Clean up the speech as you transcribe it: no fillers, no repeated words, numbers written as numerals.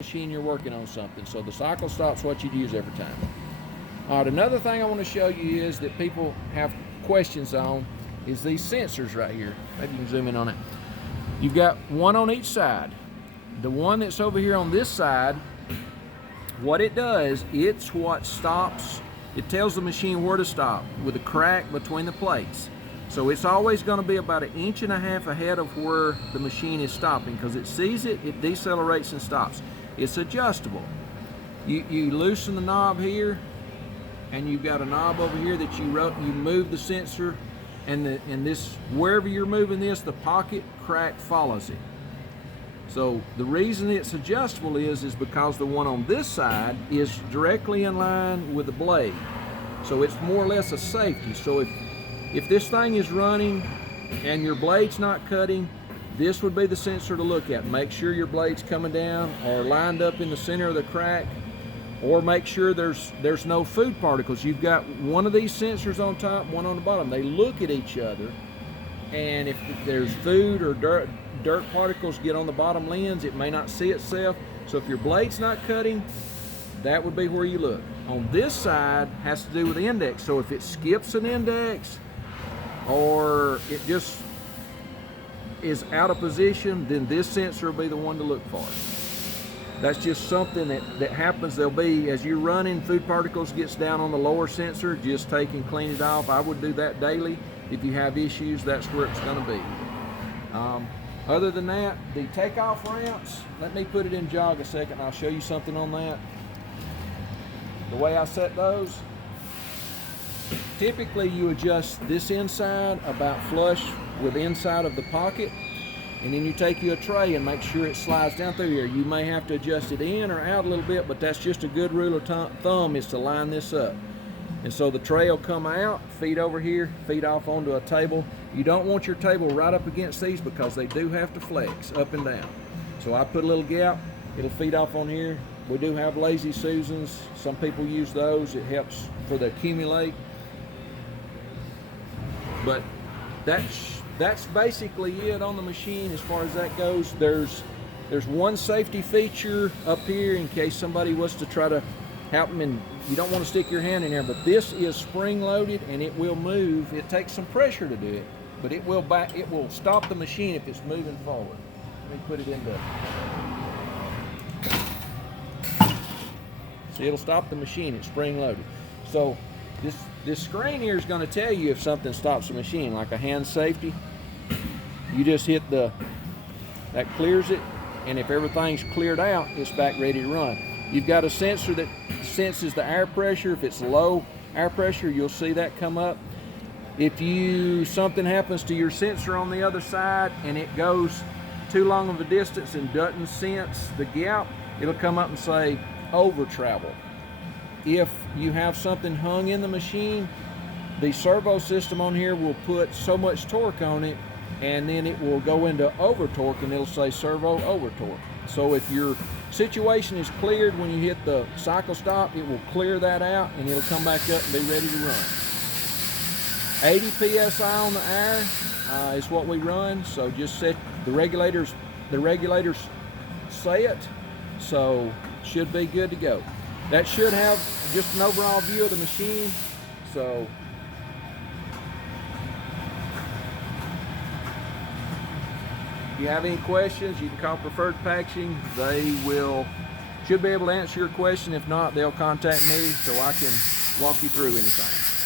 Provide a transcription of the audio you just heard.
machine you're working on something. So the cycle stop's what you'd use every time. All right, another thing I want to show you is that people have questions on is these sensors right here. Maybe you can zoom in on it. You've got one on each side. The one that's over here on this side, what it does, it's what stops, it tells the machine where to stop with a crack between the plates. So it's always going to be about 1.5 inches ahead of where the machine is stopping, because it sees it, it decelerates and stops. It's adjustable. You loosen the knob here, and you've got a knob over here that you move the sensor, and this, wherever you're moving this, the pocket crack follows it. So the reason it's adjustable is because the one on this side is directly in line with the blade. So it's more or less a safety. So if this thing is running and your blade's not cutting, this would be the sensor to look at. Make sure your blade's coming down or lined up in the center of the crack, or make sure there's no food particles. You've got one of these sensors on top, one on the bottom. They look at each other, and if there's food or dirt particles get on the bottom lens, it may not see itself. So if your blade's not cutting, that would be where you look. On this side has to do with the index. So if it skips an index or it just is out of position, then this sensor will be the one to look for. That's just something that happens. There'll be, as you're running, food particles gets down on the lower sensor, just take and clean it off. I would do that daily. If you have issues, that's where it's going to be. Other than that, the takeoff ramps, let me put it in jog a second. I'll show you something on that. The way I set those, typically you adjust this inside about flush with the inside of the pocket, and then you take you a tray and make sure it slides down through here. You may have to adjust it in or out a little bit, but that's just a good rule of thumb, is to line this up. And so the tray will come out, feed over here, feed off onto a table. You don't want your table right up against these because they do have to flex up and down. So I put a little gap, it'll feed off on here. We do have Lazy Susans. Some people use those. It helps for the accumulate. But that's basically it on the machine as far as that goes. There's one safety feature up here in case somebody was to try to help them, and you don't want to stick your hand in there, but this is spring loaded and it will move. It takes some pressure to do it, but it will stop the machine if it's moving forward. Let me put it in the, see, it'll stop the machine. It's spring loaded. So this screen here is going to tell you if something stops the machine, like a hand safety. You just hit that clears it, and if everything's cleared out, it's back ready to run. You've got a sensor that senses the air pressure. If it's low air pressure, you'll see that come up. If something happens to your sensor on the other side and it goes too long of a distance and doesn't sense the gap, it'll come up and say over travel. If you have something hung in the machine, the servo system on here will put so much torque on it, and then it will go into over torque and it'll say servo over torque. So if your situation is cleared when you hit the cycle stop, it will clear that out and it'll come back up and be ready to run. 80 psi on the air is what we run. So just set the regulators say it, so should be good to go. That should have just an overall view of the machine. So if you have any questions, you can call Preferred Packaging. They should be able to answer your question. If not, they'll contact me so I can walk you through anything.